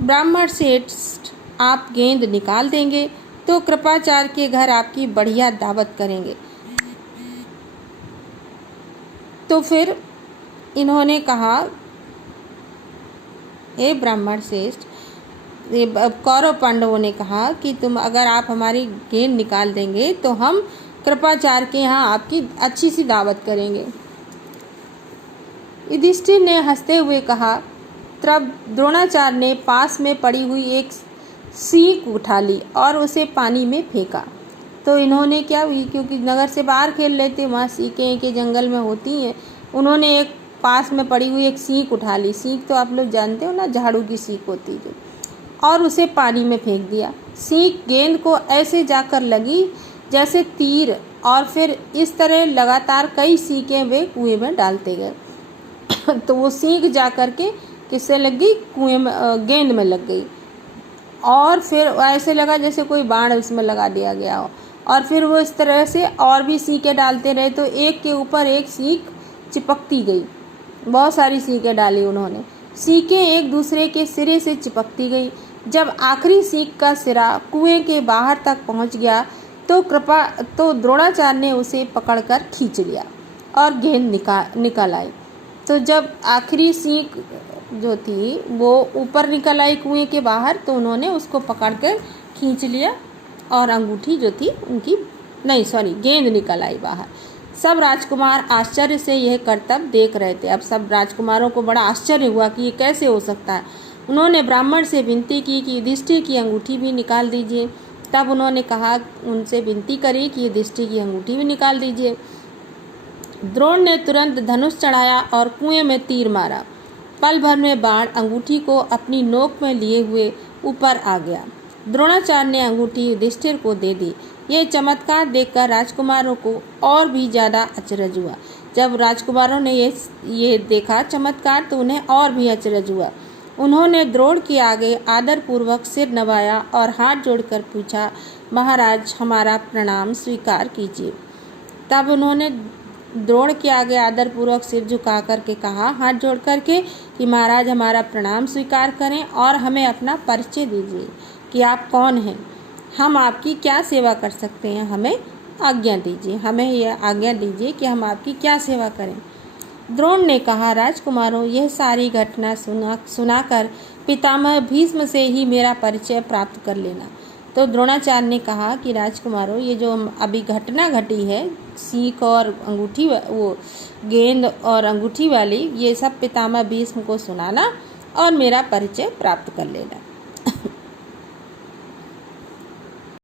ब्राह्मण श्रेष्ठ आप गेंद निकाल देंगे तो कृपाचार्य के घर आपकी बढ़िया दावत करेंगे। तो फिर इन्होंने कहा, हे ब्राह्मण श्रेष्ठ, कौरव पांडवों ने कहा कि तुम अगर आप हमारी गेंद निकाल देंगे तो हम कृपाचार्य के यहाँ आपकी अच्छी सी दावत करेंगे। युधिष्ठिर ने हंसते हुए कहा। तब द्रोणाचार्य ने पास में पड़ी हुई एक सीख उठा ली और उसे पानी में फेंका। तो इन्होंने क्या हुई, क्योंकि नगर से बाहर खेल रहे थे, वहाँ सीखें के जंगल में होती हैं, उन्होंने एक पास में पड़ी हुई एक सीख उठा ली। सीख तो आप लोग जानते हो ना, झाड़ू की सीख होती है, और उसे पानी में फेंक दिया। सीख गेंद को ऐसे जाकर लगी जैसे तीर, और फिर इस तरह लगातार कई सीखें वे कुएं में डालते गए। तो वो सीख जा कर के किससे लग गई, कुएं में, गेंद में लग गई, और फिर ऐसे लगा जैसे कोई बाण उसमें लगा दिया गया हो। और फिर वो इस तरह से और भी सीखें डालते रहे, तो एक के ऊपर एक सीख चिपकती गई। बहुत सारी सीखें डाली उन्होंने, सीखें एक दूसरे के सिरे से चिपकती गई। जब आखिरी सीख का सिरा कुएं के बाहर तक पहुंच गया तो द्रोणाचार्य ने उसे पकड़कर खींच लिया और गेंद निकल आई। तो जब आखिरी सीख जो थी वो ऊपर निकल आई कुएं के बाहर, तो उन्होंने उसको पकड़कर खींच लिया और अंगूठी जो थी उनकी गेंद निकल आई बाहर। सब राजकुमार आश्चर्य से यह करतब देख रहे थे। अब सब राजकुमारों को बड़ा आश्चर्य हुआ कि ये कैसे हो सकता है। उन्होंने ब्राह्मण से विनती की कि युधिष्ठिर की अंगूठी भी निकाल दीजिए। तब उन्होंने कहा, उनसे विनती करी कि युधिष्ठिर की अंगूठी भी निकाल दीजिए। द्रोण ने तुरंत धनुष चढ़ाया और कुएं में तीर मारा। पल भर में बाण अंगूठी को अपनी नोक में लिए हुए ऊपर आ गया। द्रोणाचार्य ने अंगूठी युधिष्ठिर को दे दी। ये चमत्कार देखकर राजकुमारों को और भी ज़्यादा अचरज हुआ। जब राजकुमारों ने ये देखा चमत्कार, तो उन्हें और भी अचरज हुआ। उन्होंने द्रोण के आगे आदरपूर्वक सिर नवाया और हाथ जोड़कर पूछा, महाराज हमारा प्रणाम स्वीकार कीजिए। तब उन्होंने द्रोण के आगे आदरपूर्वक सिर झुका करके कहा, हाथ जोड़ करके, कि महाराज हमारा प्रणाम स्वीकार करें और हमें अपना परिचय दीजिए कि आप कौन हैं, हम आपकी क्या सेवा कर सकते हैं, हमें आज्ञा दीजिए, हमें यह आज्ञा दीजिए कि हम आपकी क्या सेवा करें। द्रोण ने कहा, राजकुमारों यह सारी घटना सुनाकर पितामह भीष्म से ही मेरा परिचय प्राप्त कर लेना। तो द्रोणाचार्य ने कहा कि राजकुमारों ये जो अभी घटना घटी है, सीख और अंगूठी, वो गेंद और अंगूठी वाली, ये सब पितामह भीष्म को सुनाना और मेरा परिचय प्राप्त कर लेना।